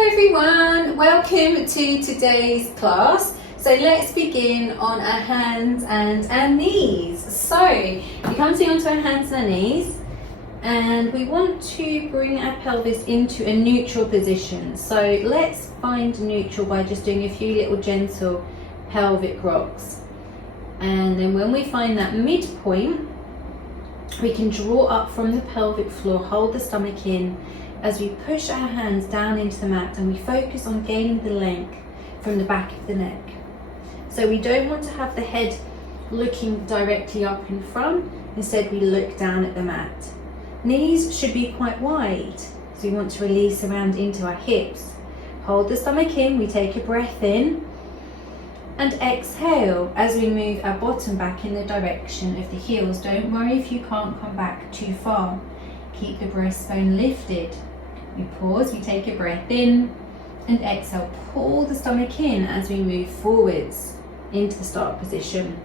Hello everyone, welcome to today's class. So let's begin on our hands and our knees. So we come onto our hands and our knees and we want to bring our pelvis into a neutral position. So let's find neutral by just doing a few little gentle pelvic rocks. And then when we find that midpoint, we can draw up from the pelvic floor, hold the stomach in as we push our hands down into the mat and we focus on gaining the length from the back of the neck. So we don't want to have the head looking directly up in front, instead we look down at the mat. Knees should be quite wide, so we want to release around into our hips. Hold the stomach in, we take a breath in and exhale as we move our bottom back in the direction of the heels. Don't worry if you can't come back too far. Keep the breastbone lifted. We pause, we take a breath in and exhale. Pull the stomach in as we move forwards into the start position.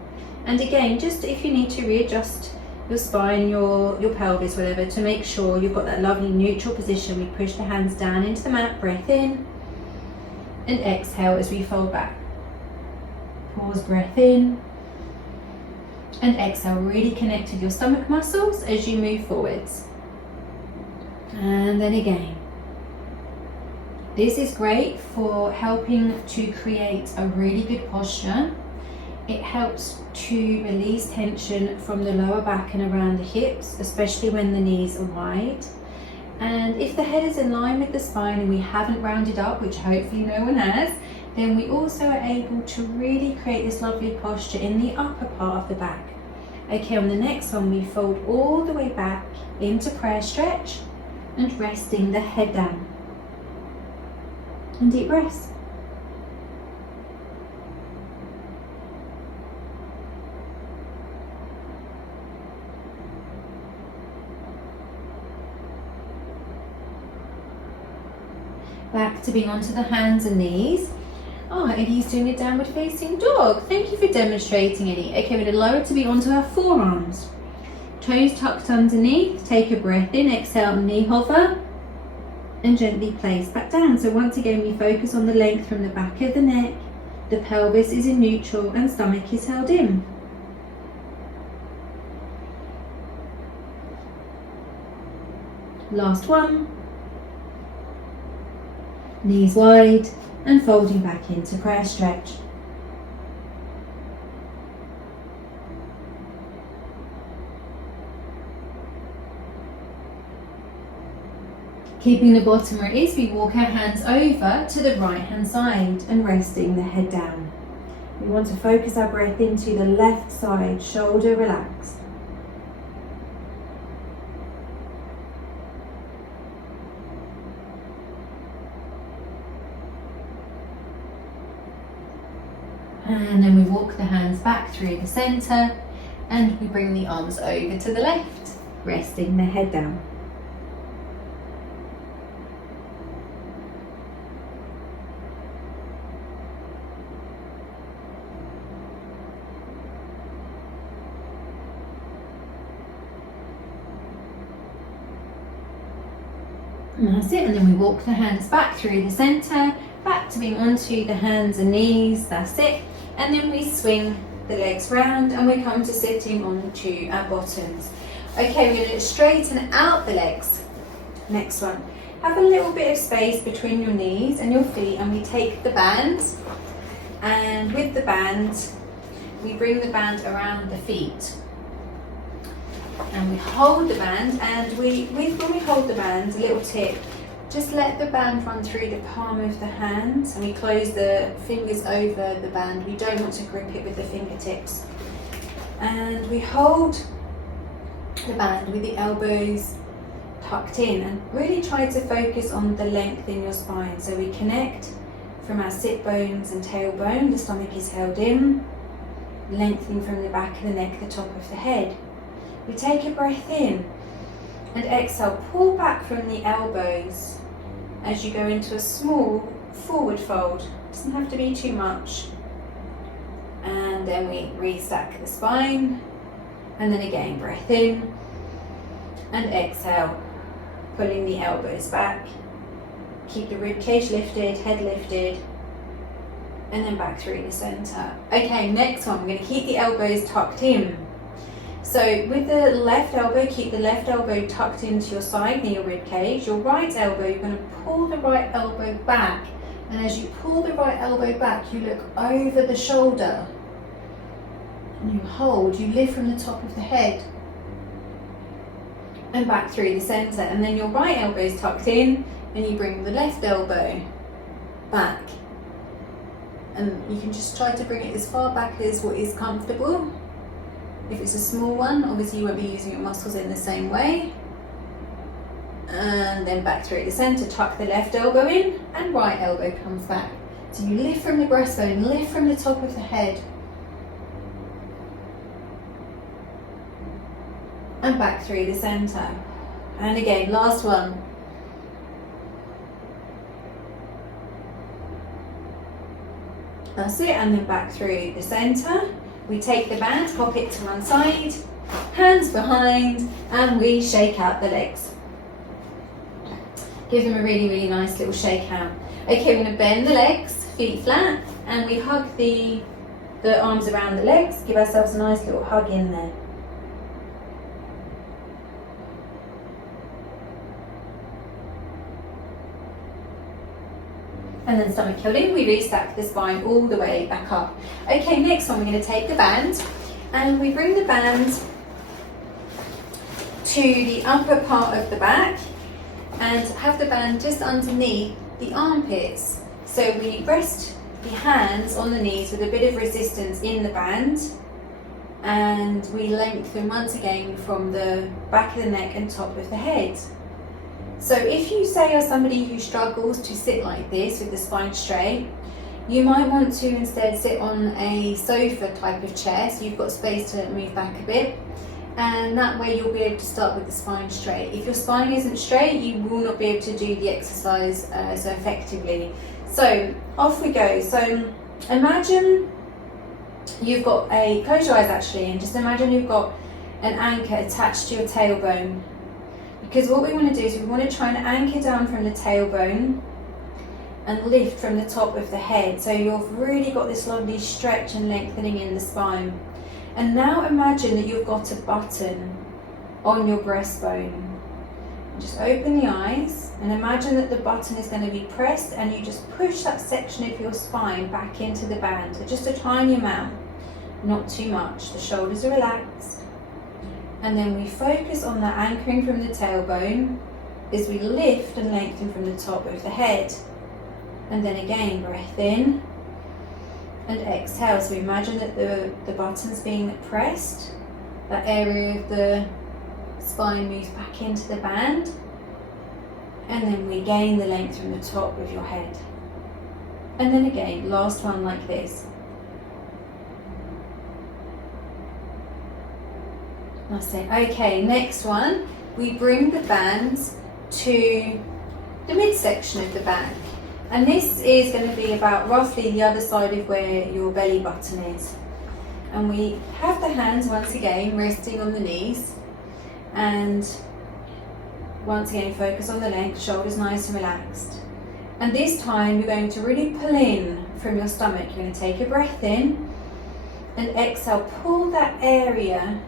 And again, just if you need to readjust your spine, your pelvis, whatever, to make sure you've got that lovely neutral position, we push the hands down into the mat, breath in and exhale as we fold back. Pause, breath in and exhale. Really connect with your stomach muscles as you move forwards. And then again. This is great for helping to create a really good posture. It helps to release tension from the lower back and around the hips, especially when the knees are wide. And if the head is in line with the spine and we haven't rounded up, which hopefully no one has, then we also are able to really create this lovely posture in the upper part of the back. Okay, on the next one, we fold all the way back into prayer stretch and resting the head down. And deep breaths. Back to being onto the hands and knees. Oh, Eddie's doing a downward facing dog. Thank you for demonstrating, Eddie. Okay, we're going to lower to be onto our forearms. Toes tucked underneath. Take a breath in, exhale, knee hover. And gently place back down. So once again, we focus on the length from the back of the neck. The pelvis is in neutral and stomach is held in. Last one. Knees wide and folding back into prayer stretch. Keeping the bottom where it is, we walk our hands over to the right hand side and resting the head down. We want to focus our breath into the left side, shoulder relaxed. And then we walk the hands back through the center and we bring the arms over to the left, resting the head down. And that's it, and then we walk the hands back through the center, back to being onto the hands and knees, that's it. And then we swing the legs round and we come to sitting onto our bottoms. Okay, we're going to straighten out the legs. Next one. Have a little bit of space between your knees and your feet and we take the band. And with the band, we bring the band around the feet. And we hold the band and when we hold the band, a little tip, just let the band run through the palm of the hand and we close the fingers over the band. We don't want to grip it with the fingertips. And we hold the band with the elbows tucked in and really try to focus on the length in your spine. So we connect from our sit bones and tailbone, the stomach is held in, lengthening from the back of the neck, the top of the head. We take a breath in and exhale, pull back from the elbows as you go into a small forward fold. Doesn't have to be too much. And then we restack the spine and then again breath in and exhale, pulling the elbows back Keep the rib cage lifted, head lifted, and then back through the center. Okay, next one, we're going to keep the elbows tucked in. So with the left elbow, keep the left elbow tucked into your side near your rib cage. Your right elbow, you're going to pull the right elbow back. And as you pull the right elbow back, you look over the shoulder. And you hold, you lift from the top of the head. And back through the center. And then your right elbow is tucked in, and you bring the left elbow back. And you can just try to bring it as far back as what is comfortable. If it's a small one, obviously you won't be using your muscles in the same way. And then back through the center, tuck the left elbow in, and right elbow comes back. So you lift from the breastbone, lift from the top of the head. And back through the center. And again, last one. That's it, and then back through the center. We take the band, pop it to one side, hands behind, and we shake out the legs. Give them a really, really nice little shake out. Okay, we're going to bend the legs, feet flat, and we hug the arms around the legs. Give ourselves a nice little hug in there. And then stomach curled in, we restack the spine all the way back up. Okay, next one, we're going to take the band and we bring the band to the upper part of the back and have the band just underneath the armpits. So we rest the hands on the knees with a bit of resistance in the band, and we lengthen once again from the back of the neck and top of the head. So if you say are somebody who struggles to sit like this with the spine straight, you might want to instead sit on a sofa type of chair, so you've got space to move back a bit, and that way you'll be able to start with the spine straight. If your spine isn't straight, you will not be able to do the exercise so effectively. So off we go. So imagine you've got close your eyes actually, and just imagine you've got an anchor attached to your tailbone. Because what we want to do is we want to try and anchor down from the tailbone and lift from the top of the head. So you've really got this lovely stretch and lengthening in the spine. And now imagine that you've got a button on your breastbone. Just open the eyes and imagine that the button is going to be pressed, and you just push that section of your spine back into the band. So just a tiny amount, not too much. The shoulders are relaxed. And then we focus on that anchoring from the tailbone as we lift and lengthen from the top of the head. And then again, breath in and exhale. So imagine that the button's being pressed, that area of the spine moves back into the band, and then we gain the length from the top of your head. And then again, last one like this. That's it. Okay, next one, we bring the bands to the midsection of the back. And this is going to be about roughly the other side of where your belly button is. And we have the hands once again resting on the knees. And once again, focus on the length, shoulders nice and relaxed. And this time, you're going to really pull in from your stomach. You're going to take a breath in and exhale. Pull that area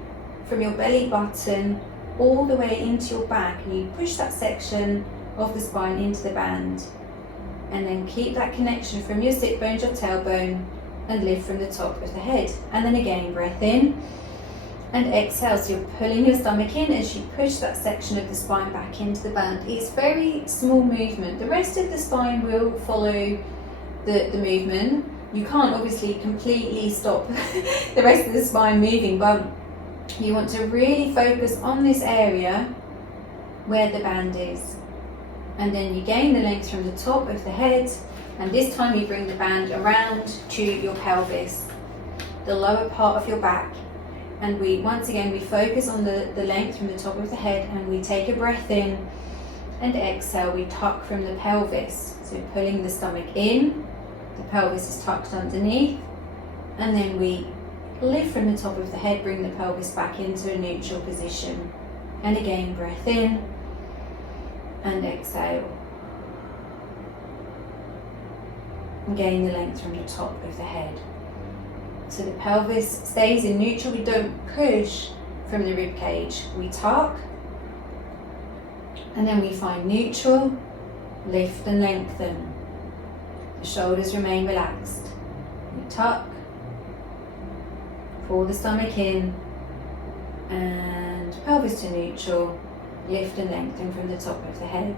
from your belly button all the way into your back, and you push that section of the spine into the band. And then keep that connection from your sit bones, your tailbone, and lift from the top of the head. And then again, breath in and exhale. So you're pulling your stomach in as you push that section of the spine back into the band. It's very small movement. The rest of the spine will follow the movement. You can't obviously completely stop the rest of the spine moving, but you want to really focus on this area where the band is. And then you gain the length from the top of the head, and this time you bring the band around to your pelvis, the lower part of your back. And once again we focus on the length from the top of the head, and we take a breath in and exhale. We tuck from the pelvis, so pulling the stomach in, the pelvis is tucked underneath, and then we lift from the top of the head, bring the pelvis back into a neutral position. And again, breath in and exhale. and gain the length from the top of the head. So the pelvis stays in neutral, we don't push from the rib cage. We tuck, and then we find neutral, lift and lengthen. The shoulders remain relaxed. We tuck, pull the stomach in, and pelvis to neutral, lift and lengthen from the top of the head.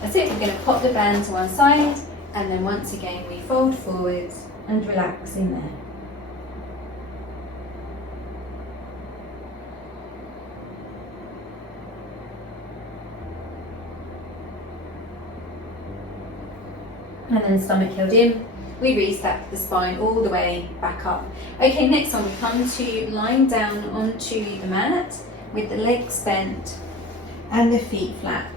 That's it, we're going to pop the band to one side, and then once again we fold forwards and relax in there. And then stomach held in, we restack the spine all the way back up. Okay, next one, we come to lying down onto the mat with the legs bent and the feet flat.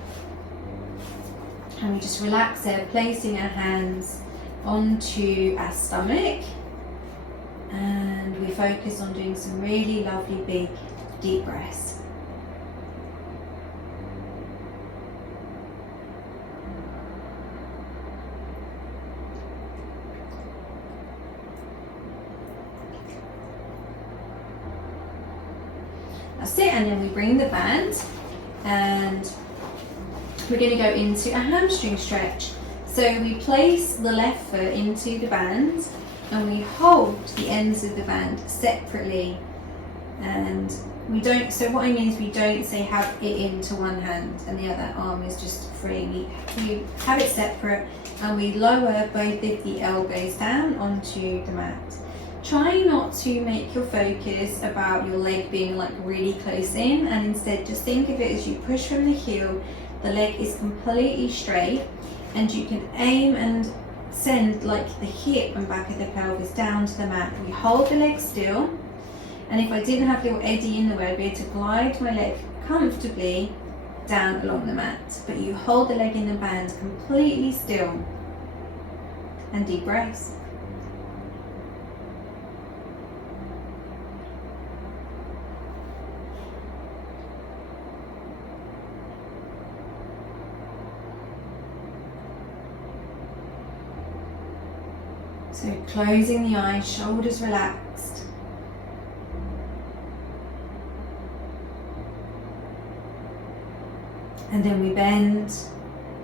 And we just relax there, placing our hands onto our stomach. And we focus on doing some really lovely big deep breaths. That's it, and then we bring the band and we're going to go into a hamstring stretch. So we place the left foot into the band and we hold the ends of the band separately, and we don't, so what I mean is we don't say have it into one hand and the other arm is just free. We have it separate and we lower both of the elbows down onto the mat. Try not to make your focus about your leg being like really close in, and instead just think of it as you push from the heel, the leg is completely straight, and you can aim and send like the hip and back of the pelvis down to the mat. We hold the leg still, and if I didn't have little eddy in the way, I'd be able to glide my leg comfortably down along the mat. But you hold the leg in the band completely still, and deep breaths. So closing the eyes, shoulders relaxed. And then we bend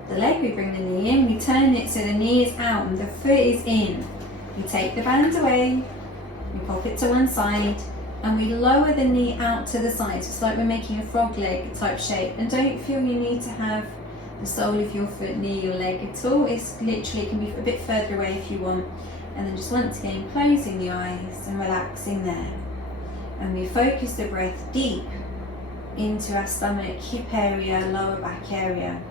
the leg, we bring the knee in, we turn it so the knee is out and the foot is in. We take the band away, we pop it to one side, and we lower the knee out to the side. So it's like we're making a frog leg type shape. And don't feel you need to have the sole of your foot near your leg at all. It's literally, it can be a bit further away if you want. And then just once again closing the eyes and relaxing there. And we focus the breath deep into our stomach, hip area, lower back area.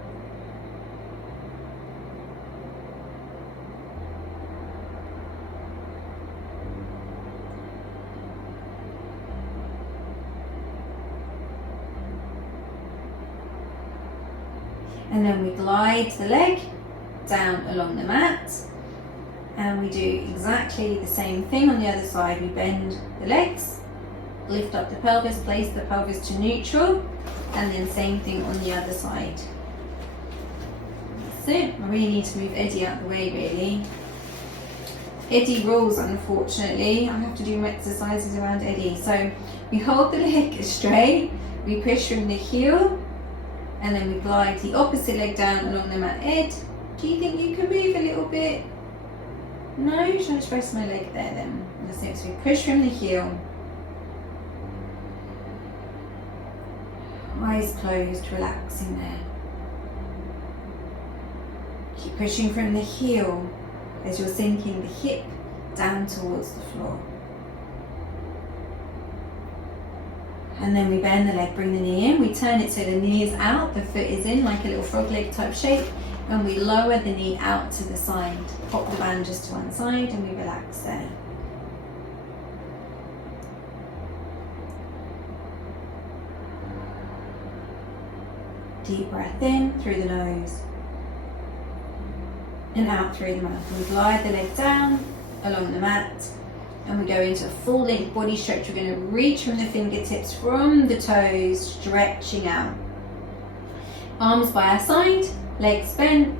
And then we glide the leg down along the mat. And we do exactly the same thing on the other side. We bend the legs, lift up the pelvis, place the pelvis to neutral, and then same thing on the other side. That's it. I really need to move Eddie out the way, really. Eddie rules, unfortunately. I have to do exercises around Eddie. So we hold the leg straight, we push from the heel, and then we glide the opposite leg down along the mat. Ed, do you think you can move a little bit? No, should I just rest my leg there then? That's it. So we push from the heel. Eyes closed, relaxing there. Keep pushing from the heel as you're sinking the hip down towards the floor. And then we bend the leg, bring the knee in. We turn it so the knee is out, the foot is in like a little frog leg type shape. And we lower the knee out to the side. Pop the band just to one side and we relax there. Deep breath in through the nose and out through the mouth. We glide the leg down along the mat and we go into a full length body stretch. We're going to reach from the fingertips, from the toes, stretching out. Arms by our side, legs bent,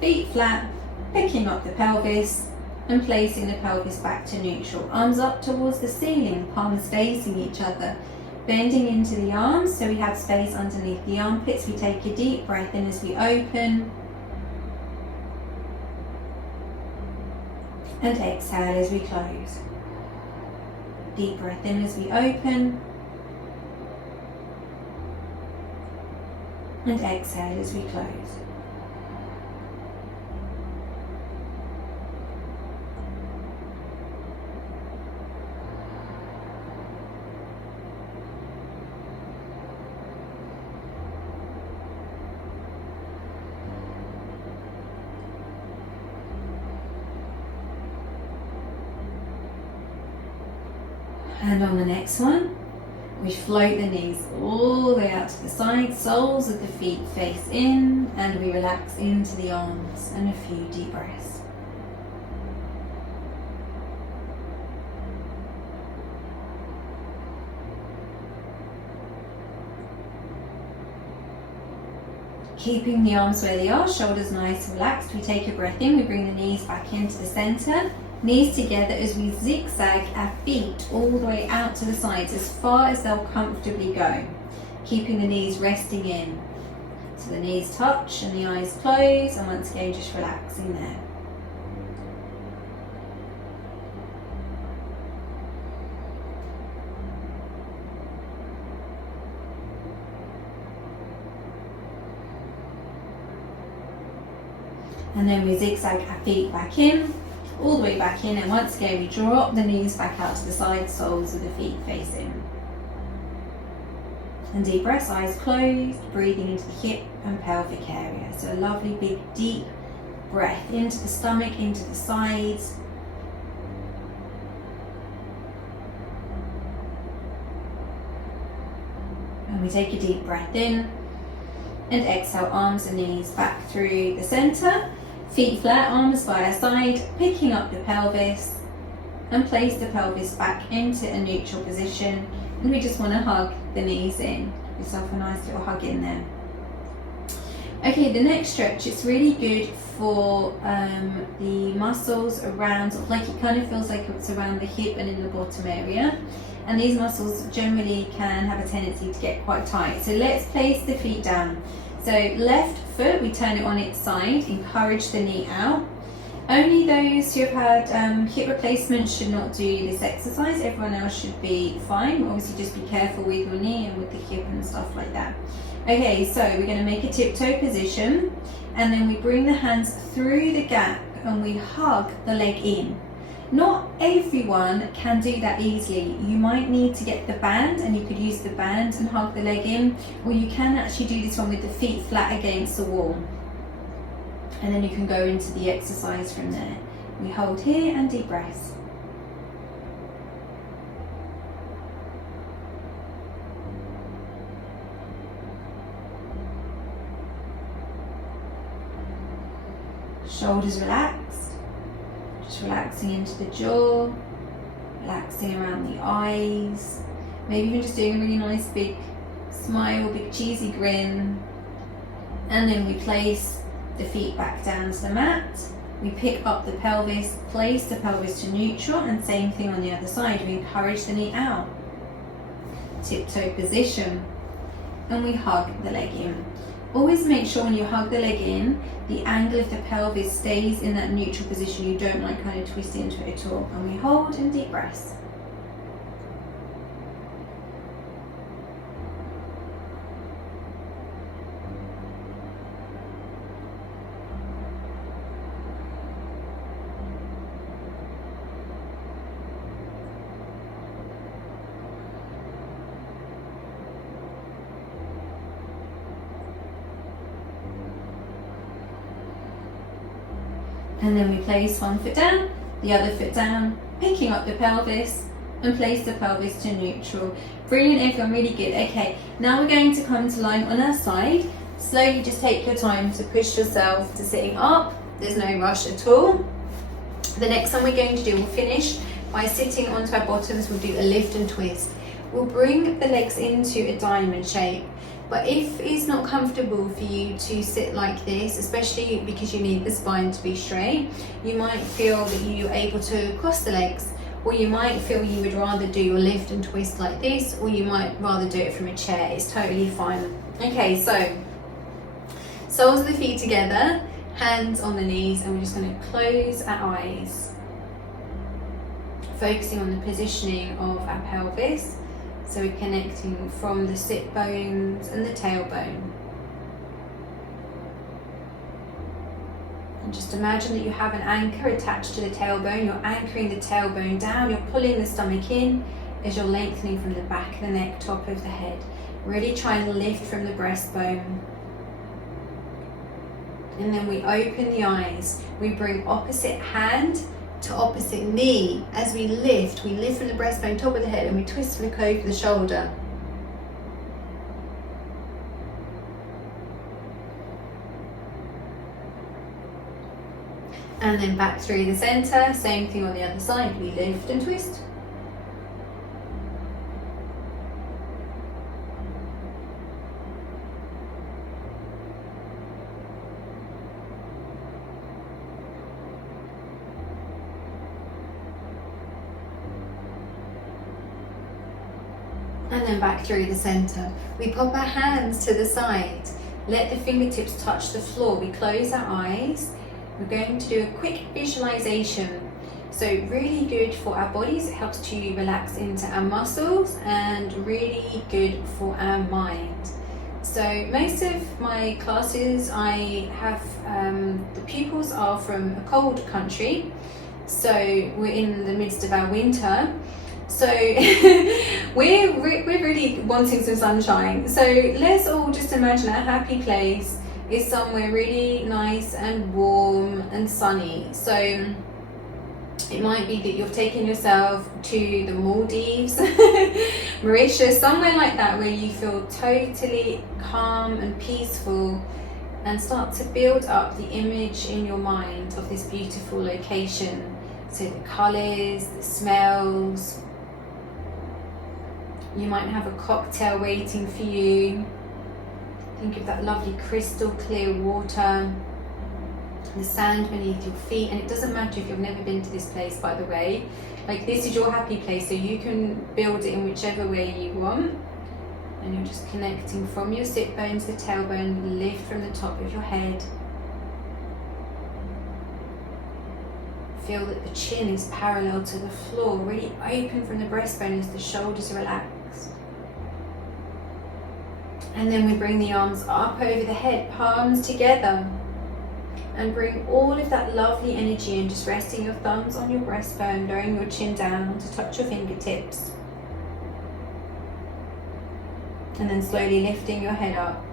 feet flat, picking up the pelvis, and placing the pelvis back to neutral. Arms up towards the ceiling, palms facing each other. Bending into the arms so we have space underneath the armpits. We take a deep breath in as we open. And exhale as we close. Deep breath in as we open. And exhale as we close. And on the next one, we float the knees all the way out to the side, soles of the feet face in, and we relax into the arms, and a few deep breaths. Keeping the arms where they are, shoulders nice and relaxed. We take a breath in, we bring the knees back into the center. Knees together as we zigzag our feet all the way out to the sides as far as they'll comfortably go. Keeping the knees resting in. So the knees touch and the eyes close, and once again just relaxing there. And then we zigzag our feet back in, all the way back in, and once again we drop the knees back out to the side, soles of the feet facing. And deep breaths, eyes closed, breathing into the hip and pelvic area. So a lovely big deep breath into the stomach, into the sides. And we take a deep breath in and exhale, arms and knees back through the center. Feet flat, arms by our side, picking up the pelvis and place the pelvis back into a neutral position. And we just want to hug the knees in. Give yourself a nice little hug in there. Okay, the next stretch, it's really good for the muscles around, like it kind of feels like it's around the hip and in the bottom area. And these muscles generally can have a tendency to get quite tight. So let's place the feet down. So left foot, we turn it on its side, encourage the knee out. Only those who have had hip replacements should not do this exercise. Everyone else should be fine. Obviously just be careful with your knee and with the hip and stuff like that. Okay, so we're going to make a tiptoe position, and then we bring the hands through the gap and we hug the leg in. Not everyone can do that easily. You might need to get the band, and you could use the band and hug the leg in, or you can actually do this one with the feet flat against the wall. And then you can go into the exercise from there. We hold here and deep breaths. Shoulders relaxed. Just relaxing into the jaw, relaxing around the eyes, maybe even just doing a really nice big smile, big cheesy grin. And then we place the feet back down to the mat. We pick up the pelvis, place the pelvis to neutral, and same thing on the other side. We encourage the knee out. Tiptoe position. And we hug the leg in. Always make sure when you hug the leg in, the angle of the pelvis stays in that neutral position. You don't like kind of twist into it at all. And we hold and deep breaths. And then we place one foot down, the other foot down, picking up the pelvis, and place the pelvis to neutral. Brilliant, everyone, really good. Okay, now we're going to come to lying on our side. Slowly just take your time to push yourself to sitting up. There's no rush at all. The next one we're going to do, we'll finish by sitting onto our bottoms. We'll do a lift and twist. We'll bring the legs into a diamond shape. But if it's not comfortable for you to sit like this, especially because you need the spine to be straight, you might feel that you're able to cross the legs, or you might feel you would rather do your lift and twist like this, or you might rather do it from a chair. It's totally fine. Okay, so soles of the feet together, hands on the knees, and we're just going to close our eyes, focusing on the positioning of our pelvis. So we're connecting from the sit bones and the tailbone. And just imagine that you have an anchor attached to the tailbone. You're anchoring the tailbone down, you're pulling the stomach in as you're lengthening from the back of the neck, top of the head. Really try and lift from the breastbone. And then we open the eyes. We bring opposite hand to opposite knee. As we lift from the breastbone, top of the head, and we twist and look over the shoulder. And then back through the center, same thing on the other side. We lift and twist. And then back through the center. We pop our hands to the side. Let the fingertips touch the floor. We close our eyes. We're going to do a quick visualization. So really good for our bodies. It helps to relax into our muscles, and really good for our mind. So most of my classes, I have the pupils are from a cold country. So we're in the midst of our winter. So we're really wanting some sunshine. So let's all just imagine a happy place is somewhere really nice and warm and sunny. So it might be that you're taking yourself to the Maldives, Mauritius, somewhere like that, where you feel totally calm and peaceful, and start to build up the image in your mind of this beautiful location. So the colours, the smells. You might have a cocktail waiting for you. Think of that lovely crystal clear water, the sand beneath your feet. And it doesn't matter if you've never been to this place, by the way. Like, this is your happy place, so you can build it in whichever way you want. And you're just connecting from your sit bone to the tailbone, lift from the top of your head. Feel that the chin is parallel to the floor, really open from the breastbone as the shoulders relax. And then we bring the arms up over the head, palms together. And bring all of that lovely energy in, just resting your thumbs on your breastbone, lowering your chin down to touch your fingertips. And then slowly lifting your head up.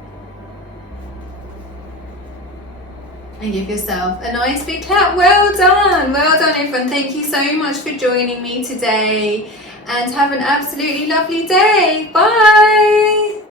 And give yourself a nice big clap. Well done everyone. Thank you so much for joining me today, and have an absolutely lovely day. Bye.